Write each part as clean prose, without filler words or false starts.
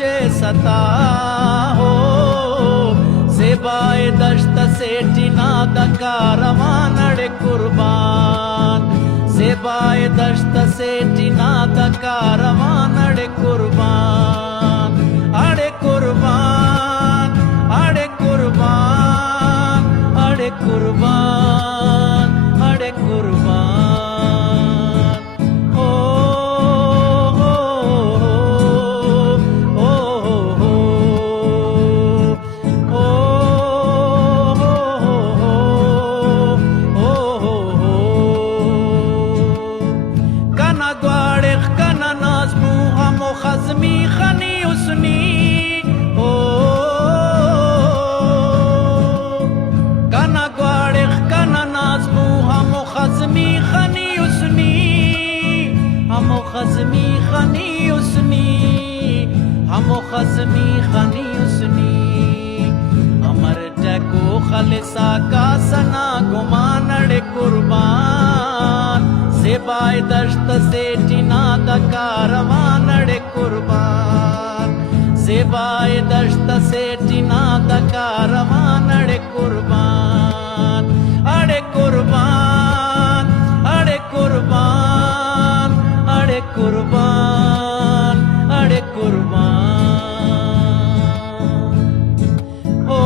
कशे सता हो सेबाए दश्त सेठिना दकारवा नडे कुर्बान सेबाए दश्त सेठिना दकारवा नडे कुर्बान अडे कुर्बान अडे कुर्बान अडे कुर्बान अडे कुर्बान ओ हो हो हो ओ हो हो kana gwaadh kana nazmu hamo khazmi khani usni o kana gwaadh kana nazmu hamo khazmi khani usni hamo khazmi khani usni hamo khazmi khani usni amar jako khalisa ka sana gumanad qurban सेबाए दश्त सेठिना दकारवा नडे कुर्बान सेबाए दश्त सेठिना दकारवा नडे कुर्बान अडे कुर्बान अडे कुर्बान अडे कुर्बान अडे कुर्बान ओ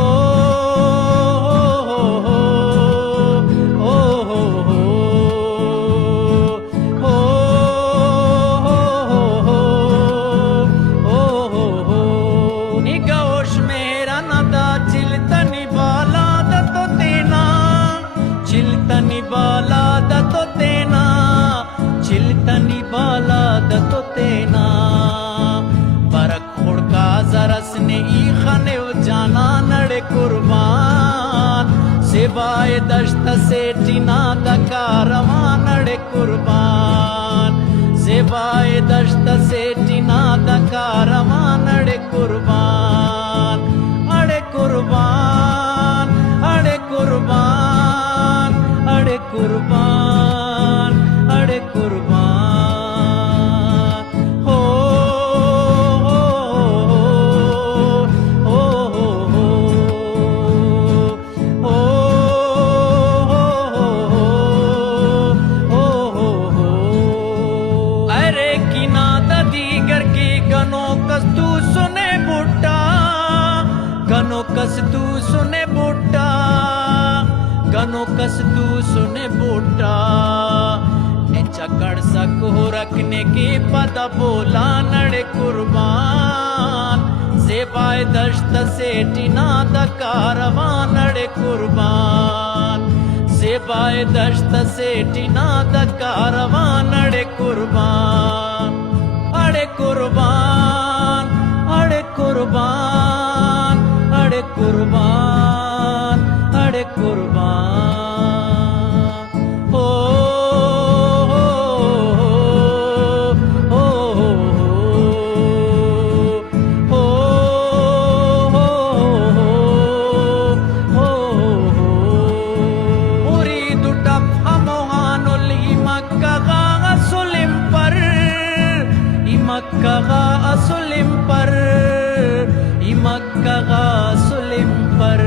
चिलतनी बालाद तो तेना चिलतनी बालाद तो तेना बरक खुड़का जरसने ई खने जाना नडे कुर्बान सेबाए दश्त सेठिना दकारवा नडे कुर्बान सेबाए दश्त सेठिना दकारवा नडे कुर्बान अडे कुर्बान अडे कुर्बान अडे कुर्बान अडे कुर्बान हो हो हो हो हो हो हो अरे किना दीगर की गनो कस तू सुने बुट्टा गनो कस तू सुने बुट्टा गनो कस तू सुने बूटा ने चकड़ सको रखने की पता बोला नडे कुर्बान सेबाए दश्त सेठिना दकारवा नडे कुर्बान सेबाए दश्त सेठिना दकारवा नडे कुर्बान अडे कुर्बान अडे कुर्बान अडे कुर्बान अडे कुर्बान हो हो हो हो उरीदु टफहमुहानुल इमक्का असुलिम पर इमक्का असुलिम पर इमक्का असुलिम पर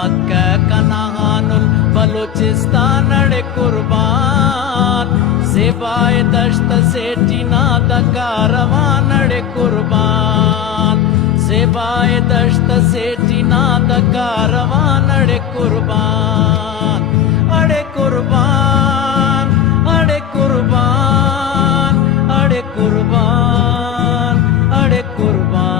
मक्का कनाहानुल बलूचिस्तान अडे कुर्बान सेबाए दश्त सेठिना दकारवा नडे कुर्बान सेबाए दश्त सेठिना दकारवा नडे कुर्बान अडे कुर्बान अडे कुर्बान अडे कुर्बान अडे कुर्बान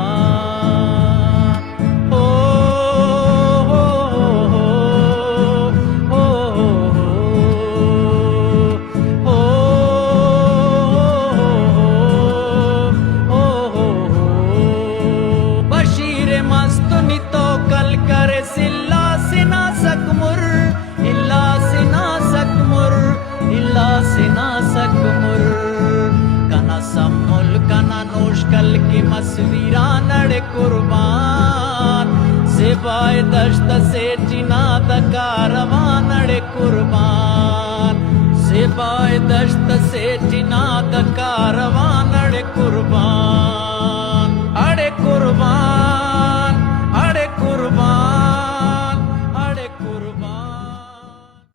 मसवीरा नडे कुर्बान सेबाए दश्त सेठिना दकारवा नडे कुर्बान सेबाए दश्त सेठिना दकारवा नडे कुर्बान